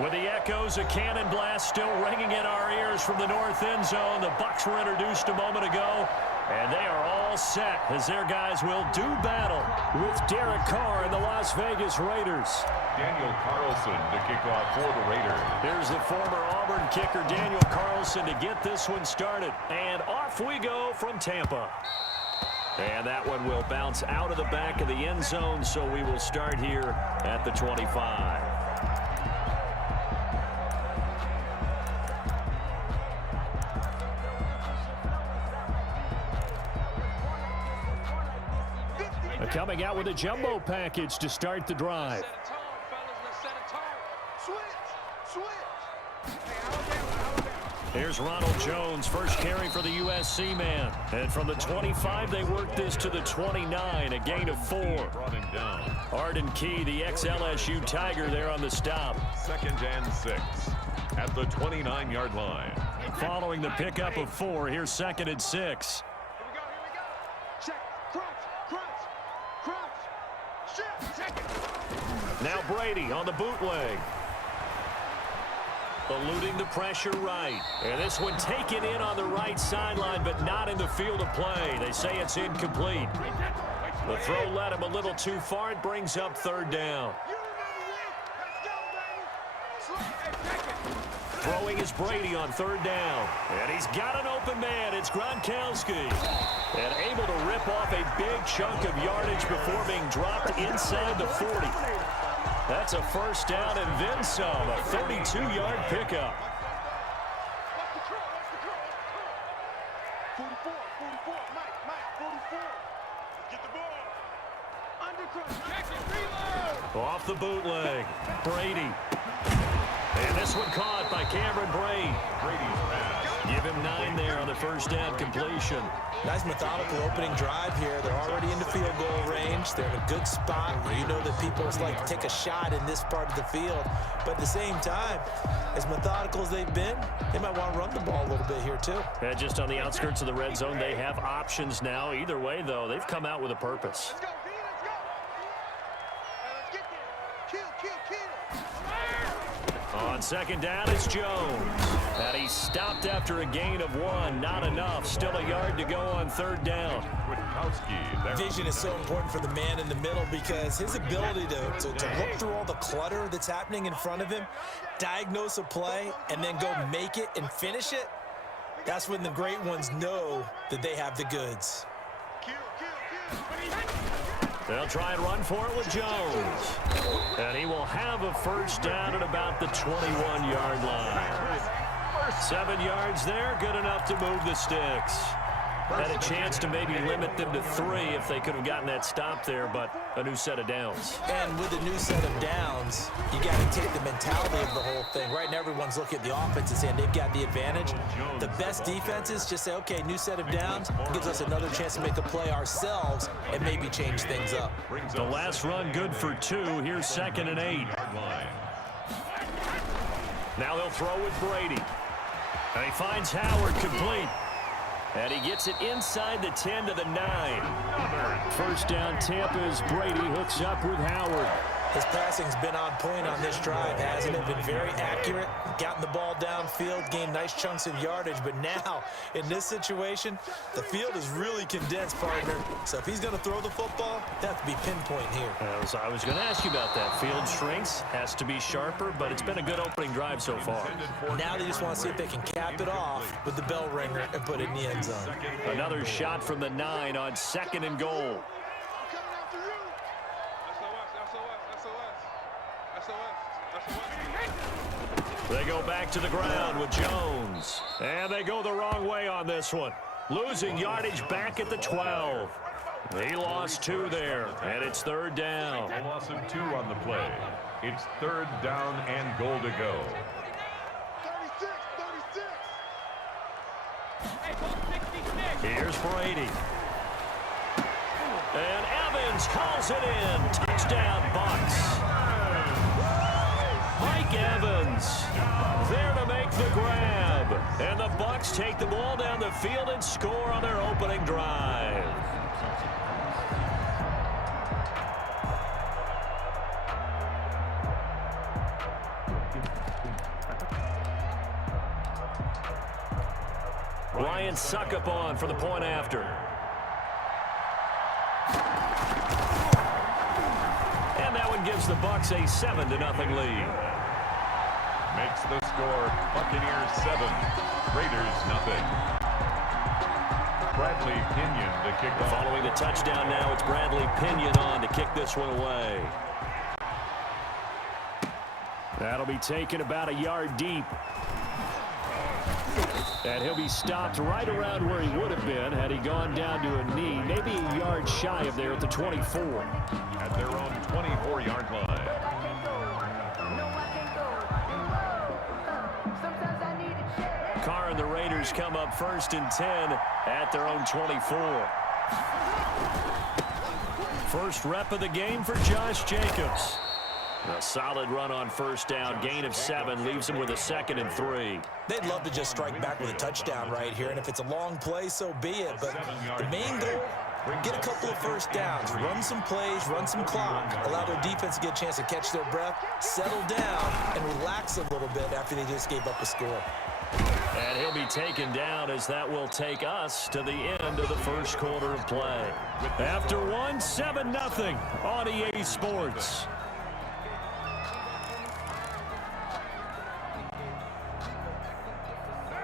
With the echoes of cannon blast still ringing in our ears from the north end zone, the Bucs were introduced a moment ago, and they are all set as their guys will do battle with Derek Carr and the Las Vegas Raiders. Daniel Carlson to kick off for the Raiders. Here's the former Auburn kicker Daniel Carlson to get this one started. And off we go from Tampa. And that one will bounce out of the back of the end zone, so we will start here at the 25. Coming out with a jumbo package to start the drive. Here's Ronald Jones, first carry for the USC man. And from the 25, they work this to the 29, a gain of 4. Arden Key, the ex-LSU Tiger, there on the stop. 2nd and 6 at the 29-yard line. Following the pickup of 4, here's 2nd and 6. Now Brady on the bootleg. Eluding the pressure right. And this one taken in on the right sideline, but not in the field of play. They say it's incomplete. The throw led him a little too far. It brings up 3rd down. Throwing is Brady on 3rd down. And he's got an open man. It's Gronkowski. And able to rip off a big chunk of yardage before being dropped inside the 40. That's a 1st down and then some. A 32-yard pickup. 44, Mike, 44. Get the ball. Undercross. Off the bootleg. Brady. And this one caught by Cameron Brate. Brady's pass. Give him 9 there on the 1st down completion. Nice methodical opening drive here. They're already into field goal range. They're in a good spot where you know that people just like to take a shot in this part of the field. But at the same time, as methodical as they've been, they might want to run the ball a little bit here too. Yeah, just on the outskirts of the red zone, they have options now. Either way, though, they've come out with a purpose. Let's go, V, let's go. Let's get there. Kill. On 2nd down, it's Jones. And he stopped after a gain of 1. Not enough. Still a yard to go on 3rd down. Vision is so important for the man in the middle because his ability to look through all the clutter that's happening in front of him, diagnose a play, and then go make it and finish it, that's when the great ones know that they have the goods. They'll try and run for it with Jones. And he will have a 1st down at about the 21-yard line. 7 yards there, good enough to move the sticks. Had a chance to maybe limit them to 3 if they could have gotten that stop there, but a new set of downs. And with a new set of downs, you got to take the mentality of the whole thing. Right now, everyone's looking at the offense and saying they've got the advantage. The best defenses just say, okay, new set of downs gives us another chance to make a play ourselves and maybe change things up. The last run good for 2. Here's 2nd and 8. Now they'll throw with Brady. And he finds Howard complete. And he gets it inside the 10 to the 9. 1st down, Tampa's Brady hooks up with Howard. His passing's been on point on this drive, hasn't it? Been very accurate, gotten the ball downfield, gained nice chunks of yardage. But now, in this situation, the field is really condensed, partner. So if he's going to throw the football, that has to be pinpoint here. I was going to ask you about that. Field shrinks, has to be sharper, but it's been a good opening drive so far. Now they just want to see if they can cap it off with the bell ringer and put it in the end zone. Another shot from the 9 on 2nd and goal. They go back to the ground with Jones. And they go the wrong way on this one. Losing yardage back at the 12. He lost 2 there, and it's 3rd down. A loss of 2 on the play. It's 3rd down and goal to go. 36. Here's Brady. And Evans calls it in. Touchdown, Bucs. Mike Evans there to make the grab. And the Bucs take the ball down the field and score on their opening drive. Ryan Suckup on for the point after. And that one gives the Bucs a 7-0 lead. Makes the score Buccaneers 7, Raiders 0. Bradley Pinion to kick off. Following the touchdown now, it's Bradley Pinion on to kick this one away. That'll be taken about a yard deep. And he'll be stopped right around where he would have been had he gone down to a knee, maybe a yard shy of there at the 24. At their own 24-yard line. Carr and the Raiders come up 1st and 10 at their own 24. First rep of the game for Josh Jacobs. A solid run on 1st down, gain of 7, leaves him with a 2nd and 3. They'd love to just strike back with a touchdown right here, and if it's a long play, so be it. But the main goal, get a couple of 1st downs, run some plays, run some clock, allow their defense to get a chance to catch their breath, settle down, and relax a little bit after they just gave up a score. And he'll be taken down as that will take us to the end of the first quarter of play. After one, 7-0 on EA Sports.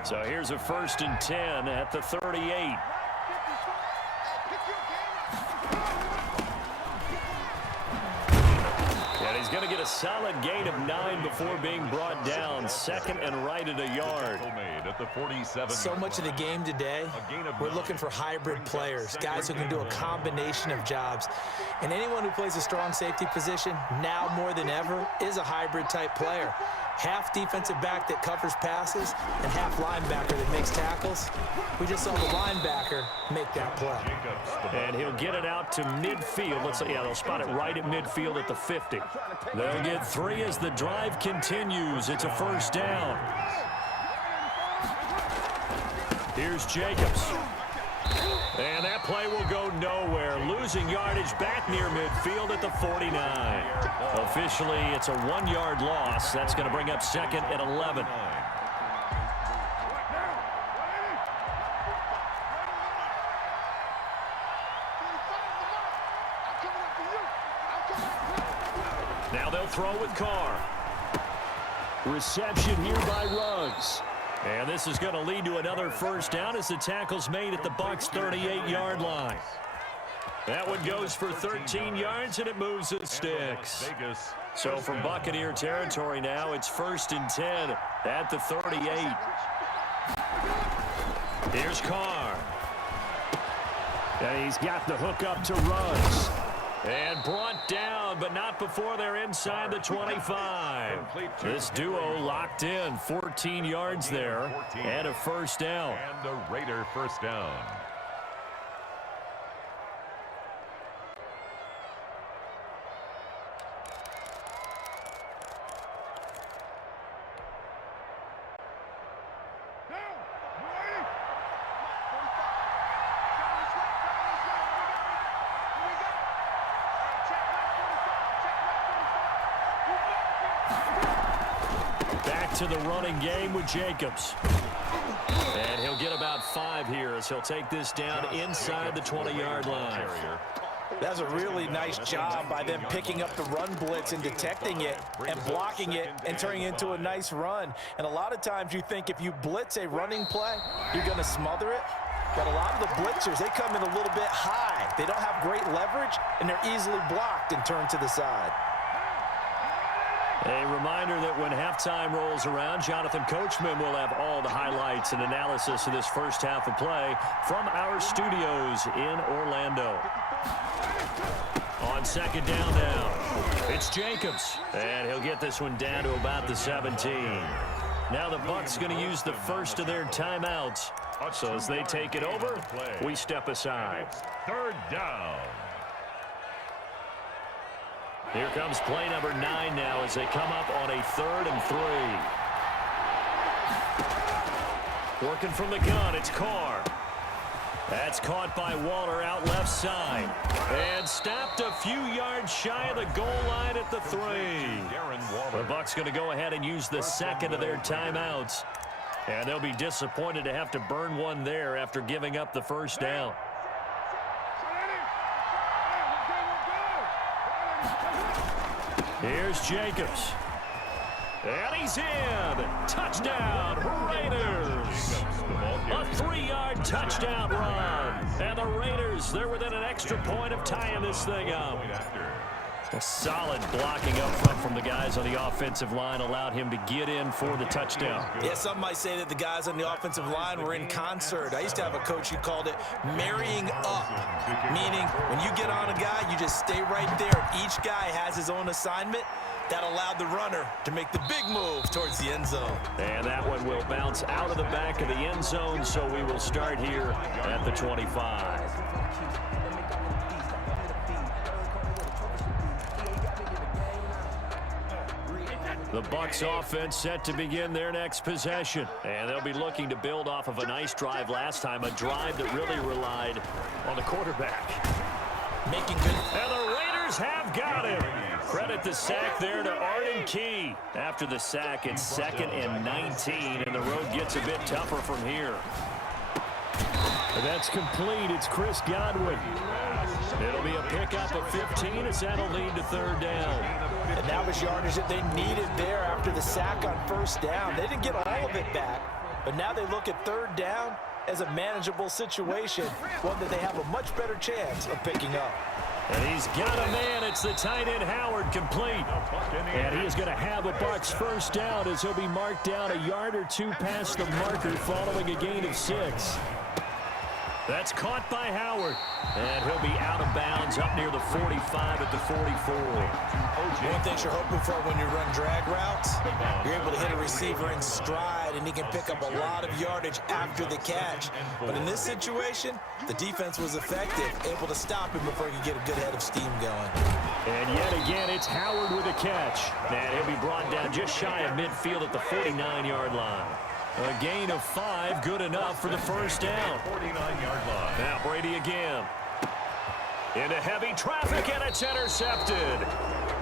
So here's a 1st and 10 at the 38. And he's going to get a solid gain of 9 before being brought down. 2nd and right at a yard. So much of the game today, we're looking for hybrid players, guys who can do a combination of jobs. And anyone who plays a strong safety position, now more than ever, is a hybrid type player. Half defensive back that covers passes and half linebacker that makes tackles. We just saw the linebacker make that play. And he'll get it out to midfield. They'll spot it right at midfield at the 50. They'll get 3 as the drive continues. It's a 1st down. Here's Jacobs. And that play will go nowhere. Losing yardage back near midfield at the 49. Officially, it's a 1-yard loss. That's going to bring up 2nd and 11. Now they'll throw with Carr. Reception here by Ruggs. And this is going to lead to another 1st down as the tackle's made at the Bucs' 38-yard line. That one goes for 13 yards, and it moves the sticks. So from Buccaneer territory now, it's 1st and 10 at the 38. Here's Carr. And he's got the hook up to Ruggs. And brought down, but not before they're inside the 25. This duo locked in, 14 yards there, and a 1st down. And a Raider 1st down. To the running game with Jacobs. And he'll get about 5 here as he'll take this down inside the 20-yard line. That's a really nice job by them picking up the run blitz and detecting it and blocking it and turning it into a nice run. And a lot of times you think if you blitz a running play, you're going to smother it. But a lot of the blitzers, they come in a little bit high. They don't have great leverage, and they're easily blocked and turned to the side. A reminder that when halftime rolls around, Jonathan Coachman will have all the highlights and analysis of this first half of play from our studios in Orlando. On 2nd down now, it's Jacobs. And he'll get this one down to about the 17. Now the Bucs going to use the first of their timeouts. So as they take it over, we step aside. 3rd down. Here comes play number 9 now as they come up on a 3rd and 3. Working from the gun, it's Carr. That's caught by Waller out left side. And stopped a few yards shy of the goal line at the 3. The Bucs going to go ahead and use the 2nd of their timeouts. And they'll be disappointed to have to burn one there after giving up the first down. Here's Jacobs. And he's in. Touchdown, Raiders. A 3-yard touchdown run. And the Raiders, they're within an extra point of tying this thing up. A solid blocking up front from the guys on the offensive line allowed him to get in for the touchdown. Yeah, some might say that the guys on the offensive line were in concert. I used to have a coach who called it marrying up, meaning when you get on a guy, you just stay right there. Each guy has his own assignment. That allowed the runner to make the big move towards the end zone. And that one will bounce out of the back of the end zone, so we will start here at the 25. The Bucs offense set to begin their next possession. And they'll be looking to build off of a nice drive last time, a drive that really relied on the quarterback. Making good. And the Raiders have got him. Credit the sack there to Arden Key. After the sack, it's 2nd and 19, and the road gets a bit tougher from here. And that's complete. It's Chris Godwin. It'll be a pickup of 15 as that'll lead to 3rd down. And that was yardage that they needed there after the sack on 1st down. They didn't get all of it back, but now they look at 3rd down as a manageable situation, one that they have a much better chance of picking up. And he's got a man. It's the tight end Howard, complete. And he is going to have a Bucs 1st down as he'll be marked down a yard or two past the marker following a gain of 6. That's caught by Howard. And he'll be out of bounds up near the 45 at the 44. One thing you're hoping for when you run drag routes, you're able to hit a receiver in stride, and he can pick up a lot of yardage after the catch. But in this situation, the defense was effective, able to stop him before he could get a good head of steam going. And yet again, it's Howard with a catch. And he'll be brought down just shy of midfield at the 49-yard line. A gain of 5, good enough for the 1st down. 49-yard line. Now Brady again. Into heavy traffic, and it's intercepted.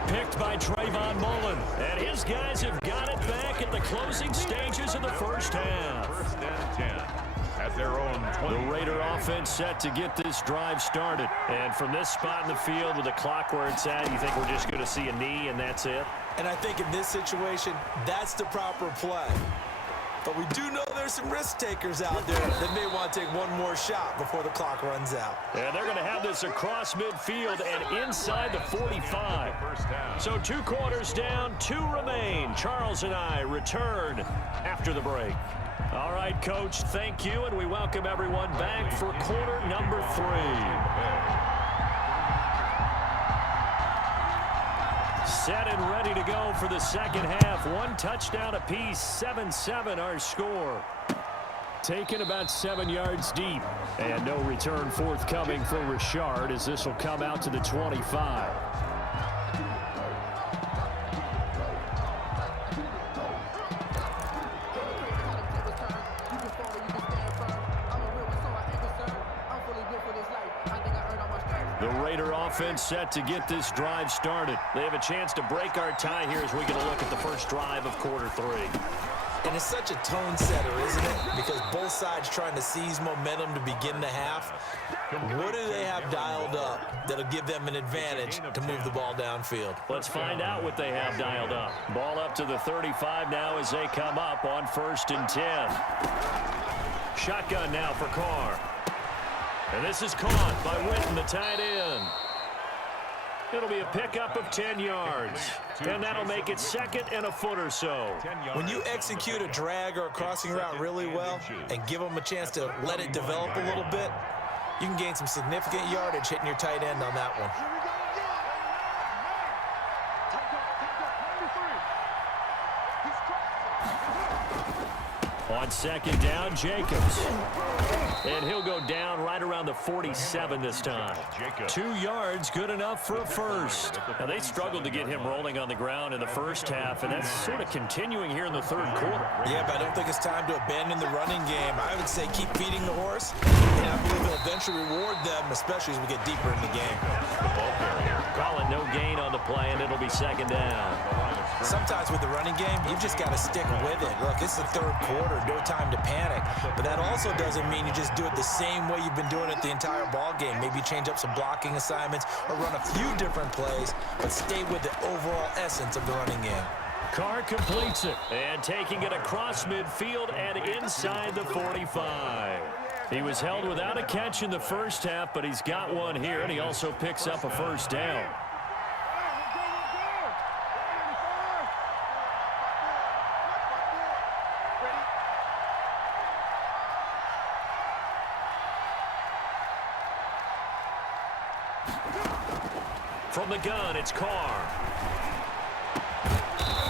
Picked by Trayvon Mullen. And his guys have got it back at the closing stages of the 1st half. 1st and 10 at their own 20. The Raider offense set to get this drive started. And from this spot in the field with the clock where it's at, you think we're just going to see a knee and that's it? And I think in this situation, that's the proper play. But we do know there's some risk takers out there that may want to take one more shot before the clock runs out. And they're going to have this across midfield and inside the 45. So 2 quarters down, 2 remain. Charles and I return after the break. All right, Coach, thank you, and we welcome everyone back for quarter number 3. Set and ready to go for the 2nd half. 1 touchdown apiece, 7-7 our score. Taken about 7 yards deep. And no return forthcoming for Richard as this will come out to the 25. The Raider offense set to get this drive started. They have a chance to break our tie here as we get a look at the first drive of quarter 3. And it's such a tone setter, isn't it? Because both sides trying to seize momentum to begin the half. What do they have dialed up that'll give them an advantage to move the ball downfield? Let's find out what they have dialed up. Ball up to the 35 now as they come up on 1st and 10. Shotgun now for Carr. And this is caught by Witten, the tight end. It'll be a pickup of 10 yards. And that'll make it 2nd and a foot or so. When you execute a drag or a crossing route really well and give them a chance to let it develop a little bit, you can gain some significant yardage hitting your tight end on that one. On 2nd down, Jacobs. And he'll go down right around the 47 this time. 2 yards, good enough for a first. Now, they struggled to get him rolling on the ground in the first half, and that's sort of continuing here in the 3rd quarter. Yeah, but I don't think it's time to abandon the running game. I would say keep feeding the horse, and I believe it'll eventually reward them, especially as we get deeper in the game. Calling no gain on the play, and it'll be 2nd down. Sometimes with the running game, you've just got to stick with it. Look, it's the third quarter, no time to panic. But that also doesn't mean you just do it the same way you've been doing it the entire ball game. Maybe change up some blocking assignments or run a few different plays, but stay with the overall essence of the running game. Carr completes it, and taking it across midfield and inside the 45. He was held without a catch in the first half, but he's got one here, and he also picks up a first down. From the gun, it's Carr.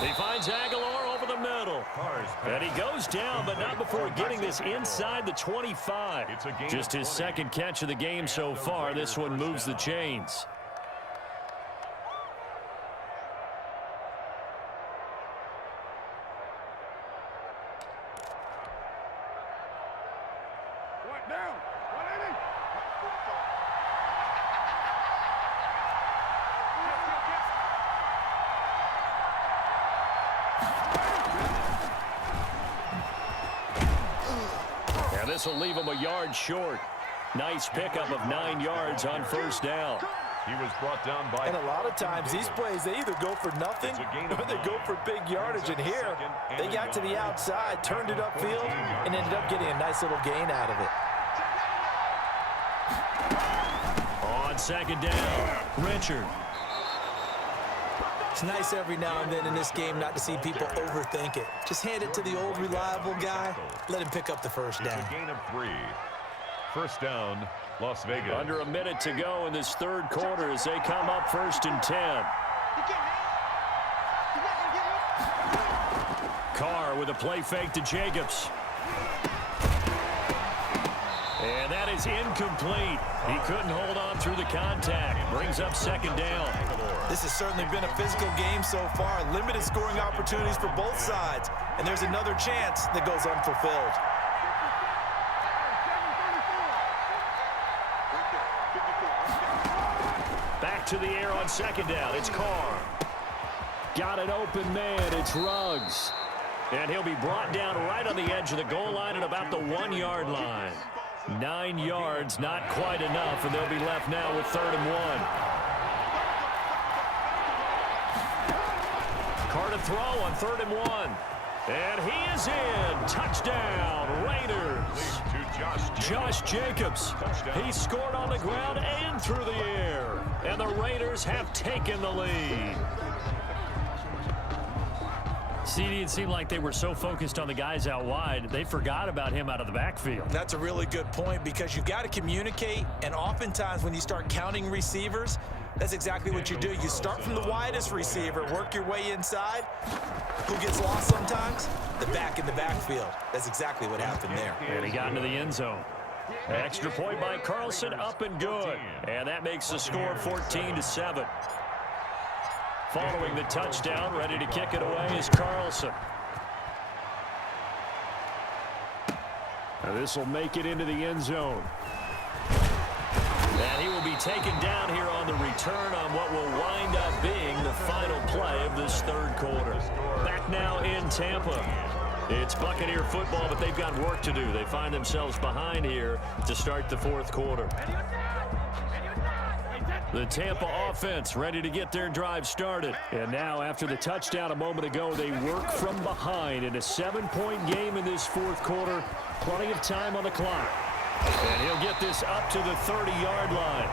He finds Aguilar over the middle. And he goes down, but not before getting this inside the 25. Just his second catch of the game so far. This one moves the chains. This will leave him a yard short. Nice pickup of 9 yards on first down. He was brought down by... And a lot of times, these plays, they either go for nothing or they go for big yardage. And here, they got to the outside, turned it upfield, and ended up getting a nice little gain out of it. On second down, Richard. It's nice every now and then in this game not to see people overthink it. Just hand it to the old reliable guy. Let him pick up the first down. It's a gain of 3. First down, Las Vegas. Under a minute to go in this third quarter as they come up 1st and 10. Carr with a play fake to Jacobs. And that is incomplete. He couldn't hold on through the contact. Brings up second down. This has certainly been a physical game so far. Limited scoring opportunities for both sides. And there's another chance that goes unfulfilled. Back to the air on second down. It's Carr. Got an open man. It's Ruggs. And he'll be brought down right on the edge of the goal line at about the 1-yard line. 9 yards, not quite enough, and they'll be left now with 3rd and 1. Carr to throw on 3rd and 1. And he is in. Touchdown, Raiders. Josh Jacobs. He scored on the ground and through the air. And the Raiders have taken the lead. CD, it seemed like they were so focused on the guys out wide, they forgot about him out of the backfield. That's a really good point because you've got to communicate, and oftentimes when you start counting receivers, that's exactly what you do. You start from the widest receiver, work your way inside. Who gets lost sometimes? The back in the backfield. That's exactly what happened there. And he got into the end zone. Extra point by Carlson, up and good. And that makes the score 14-7. Following the touchdown, ready to kick it away is Carlson. Now this will make it into the end zone. And he will be taken down here on the return on what will wind up being the final play of this third quarter. Back now in Tampa. It's Buccaneer football, but they've got work to do. They find themselves behind here to start the fourth quarter. The Tampa offense ready to get their drive started. And now after the touchdown a moment ago, they work from behind in a 7-point game in this fourth quarter. Plenty of time on the clock. And he'll get this up to the 30-yard line.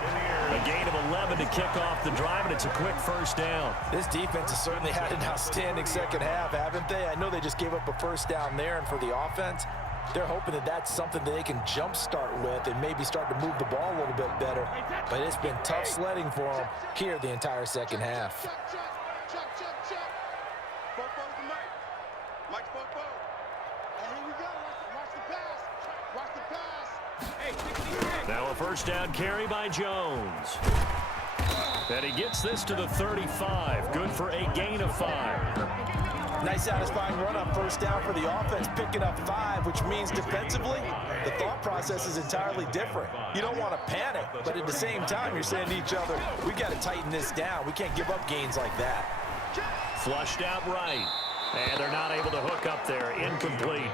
A gain of 11 to kick off the drive, and it's a quick first down. This defense has certainly had an outstanding second half, haven't they? I know they just gave up a first down there, and for the offense, they're hoping that that's something that they can jumpstart with and maybe start to move the ball a little bit better. But it's been tough sledding for them here the entire second half. Now a first down carry by Jones. And he gets this to the 35. Good for a gain of 5. Nice satisfying run on first down for the offense, picking up 5, which means defensively, the thought process is entirely different. You don't want to panic, but at the same time, you're saying to each other, we've got to tighten this down. We can't give up gains like that. Flushed out right. And they're not able to hook up there. Incomplete.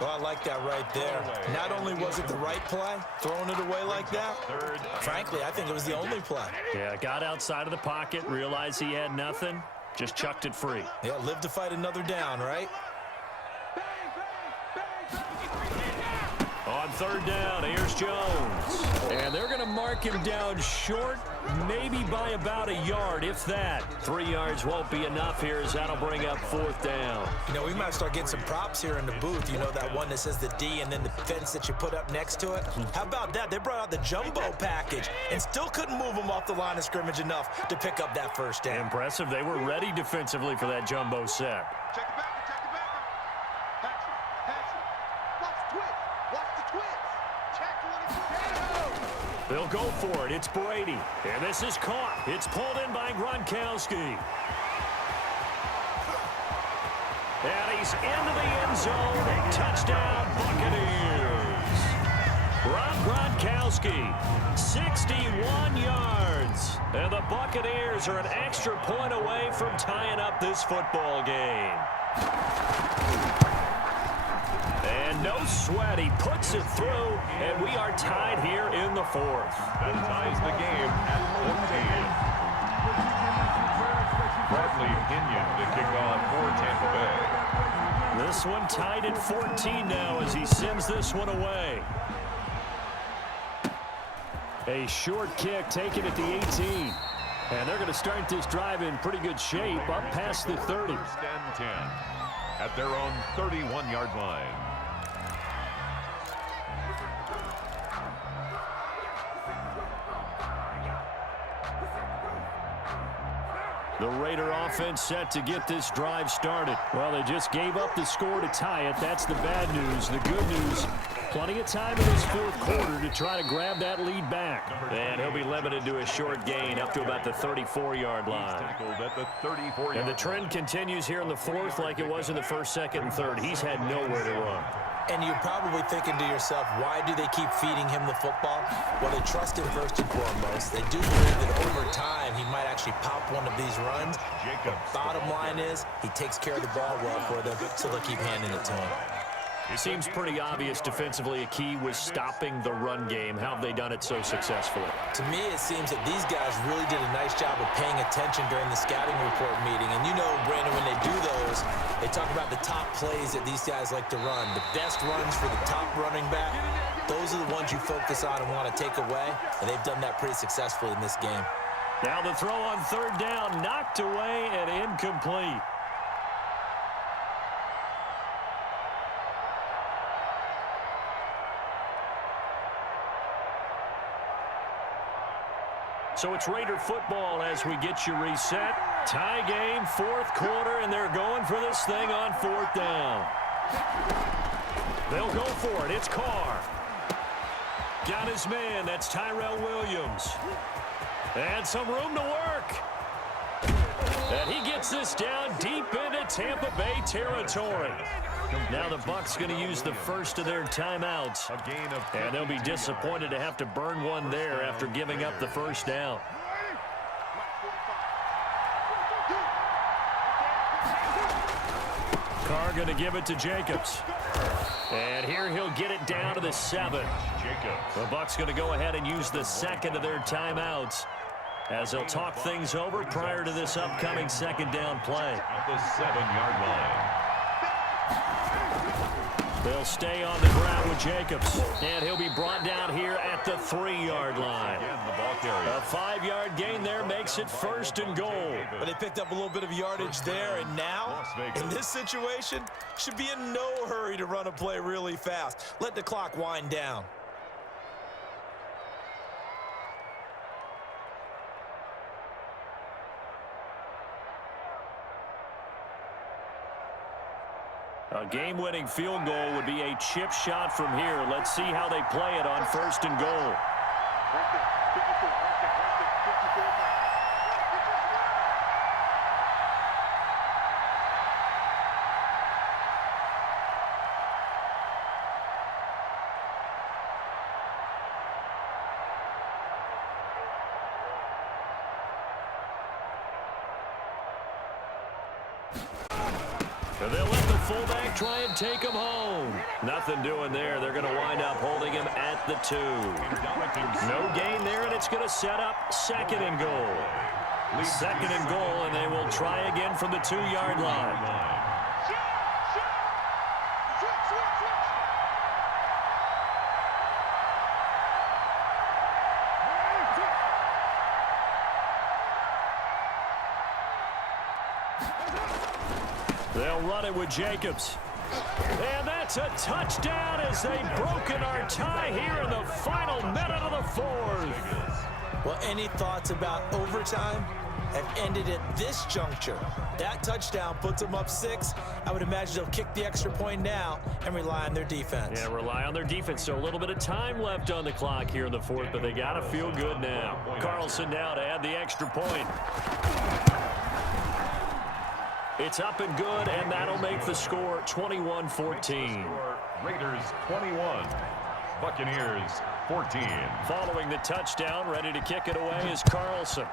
Well, I like that right there. Not only was it the right play, throwing it away like that, frankly, I think it was the only play. Yeah, got outside of the pocket, realized he had nothing, just chucked it free. Yeah, live to fight another down, right? On third down, here's Jones. And they're going to mark him down short, maybe by about a yard, if that. 3 yards won't be enough here as that'll bring up fourth down. You know, we might start getting some props here in the booth. You know, that one that says the D and then the fence that you put up next to it? How about that? They brought out the jumbo package and still couldn't move them off the line of scrimmage enough to pick up that first down. Impressive. They were ready defensively for that jumbo set. Check the back. They'll go for it. It's Brady. And this is caught. It's pulled in by Gronkowski. And he's into the end zone. Touchdown, Buccaneers. Rob Gronkowski, 61 yards. And the Buccaneers are an extra point away from tying up this football game. And no sweat, he puts it through, and we are tied here in the fourth. That ties the game at 14. Bradley Pinion to kick off for Tampa Bay. This one tied at 14 now as he sends this one away. A short kick taken at the 18. And they're going to start this drive in pretty good shape up past the 30. First and 10 at their own 31-yard line. The Raider offense set to get this drive started. Well, they just gave up the score to tie it. That's the bad news. The good news, plenty of time in this fourth quarter to try to grab that lead back. And he'll be limited to a short gain up to about the 34-yard line. And the trend continues here in the fourth like it was in the first, second, and third. He's had nowhere to run. And you're probably thinking to yourself, why do they keep feeding him the football? Well, they trust him first and foremost. They do believe that over time he might actually pop one of these runs. The bottom line is he takes care of the ball well for them, so they'll keep handing it to him. It seems pretty obvious defensively a key was stopping the run game. How have they done it so successfully? To me, it seems that these guys really did a nice job of paying attention during the scouting report meeting. And you know, Brandon, when they do those, they talk about the top plays that these guys like to run. The best runs for the top running back, those are the ones you focus on and want to take away. And they've done that pretty successfully in this game. Now the throw on third down, knocked away and incomplete. So it's Raider football as we get you reset. Tie game, fourth quarter, and they're going for this thing on fourth down. They'll go for it. It's Carr. Got his man. That's Tyrell Williams. And some room to work. And he gets this down deep into Tampa Bay territory. Now the Bucs going to use the first of their timeouts. And they'll be disappointed to have to burn one there after giving up the first down. Carr going to give it to Jacobs. And here he'll get it down to the 7. The Bucs going to go ahead and use the second of their timeouts as they'll talk things over prior to this upcoming second down play. At the 7-yard line. They'll stay on the ground with Jacobs. And he'll be brought down here at the 3-yard line. A 5-yard gain there makes it first and goal. But they picked up a little bit of yardage there, and now, in this situation, should be in no hurry to run a play really fast. Let the clock wind down. A game-winning field goal would be a chip shot from here. Let's see how they play it on first and goal. And they'll let the fullback try and take him home. Nothing doing there. They're going to wind up holding him at the 2. No gain there, and it's going to set up 2nd and goal. 2nd and goal, and they will try again from the 2-yard line. They'll run it with Jacobs. And that's a touchdown as they've broken our tie here in the final minute of the 4th. Well, any thoughts about overtime have ended at this juncture. That touchdown puts them up 6. I would imagine they'll kick the extra point now and rely on their defense. Yeah, rely on their defense. So a little bit of time left on the clock here in the 4th, but they got to feel good now. Carlson now to add the extra point. It's up and good, and that'll make the score 21-14. Raiders 21, Buccaneers 14. Following the touchdown, ready to kick it away is Carlson.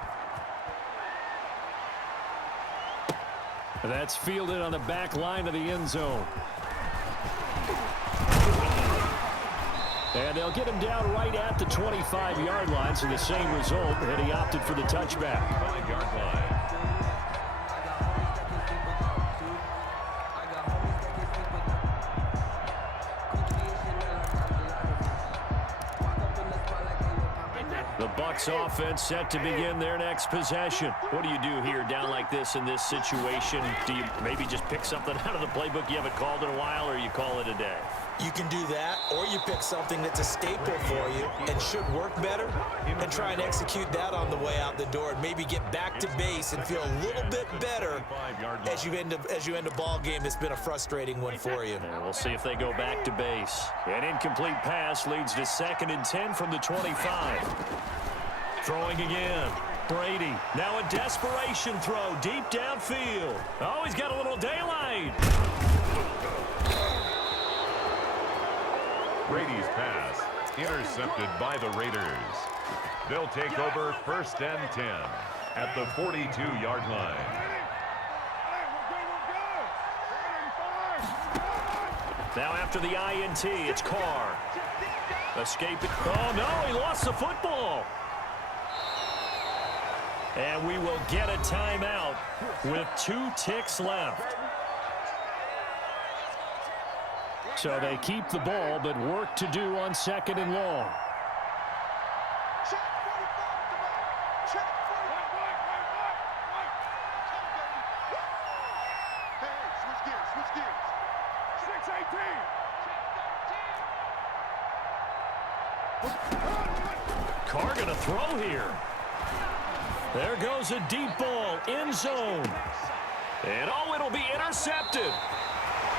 That's fielded on the back line of the end zone. And they'll get him down right at the 25-yard line, so the same result, and he opted for the touchback. 5-yard line. The Bucs offense set to begin their next possession. What do you do here down like this in this situation? Do you maybe just pick something out of the playbook you haven't called in a while, or you call it a day? You can do that, or you pick something that's a staple for you and should work better and try and execute that on the way out the door and maybe get back to base and feel a little bit better as you end a ball game that's been a frustrating one for you. And we'll see if they go back to base. An incomplete pass leads to 2nd and 10 from the 25. Throwing again. Brady. Now a desperation throw deep downfield. Oh, he's got a little daylight. Brady's pass intercepted by the Raiders. They'll take over 1st and 10 at the 42-yard line. Now after the INT, it's Carr. Escaping. Oh, no, he lost the football. And we will get a timeout with 2 ticks left. So they keep the ball, but work to do on 2nd and long. Carr gonna throw here. There goes a deep ball, end zone. And oh, it'll be intercepted.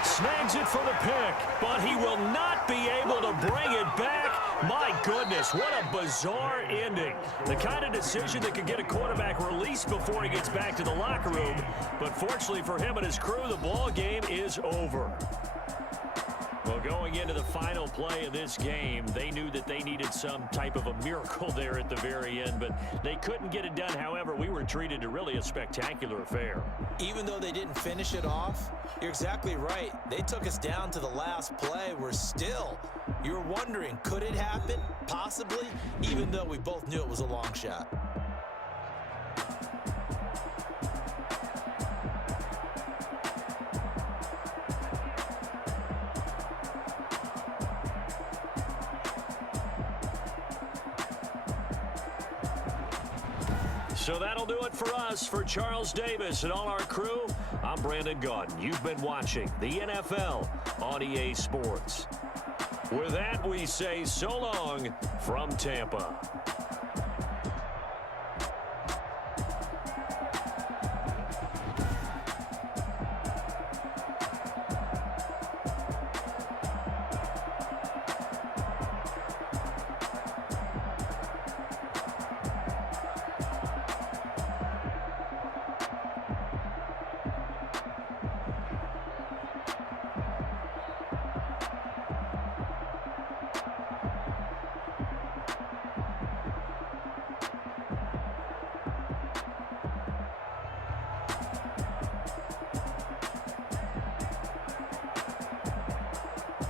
Snags it for the pick, but he will not be able to bring it back. My goodness, what a bizarre ending. The kind of decision that could get a quarterback released before he gets back to the locker room. But fortunately for him and his crew, the ball game is over. Well, going into the final play of this game, they knew that they needed some type of a miracle there at the very end, but they couldn't get it done. However, we were treated to really a spectacular affair. Even though they didn't finish it off, you're exactly right. They took us down to the last play. You're wondering, could it happen? Possibly, even though we both knew it was a long shot. So that'll do it for us. For Charles Davis and all our crew, I'm Brandon Gaudin. You've been watching the NFL on EA Sports. With that, we say so long from Tampa.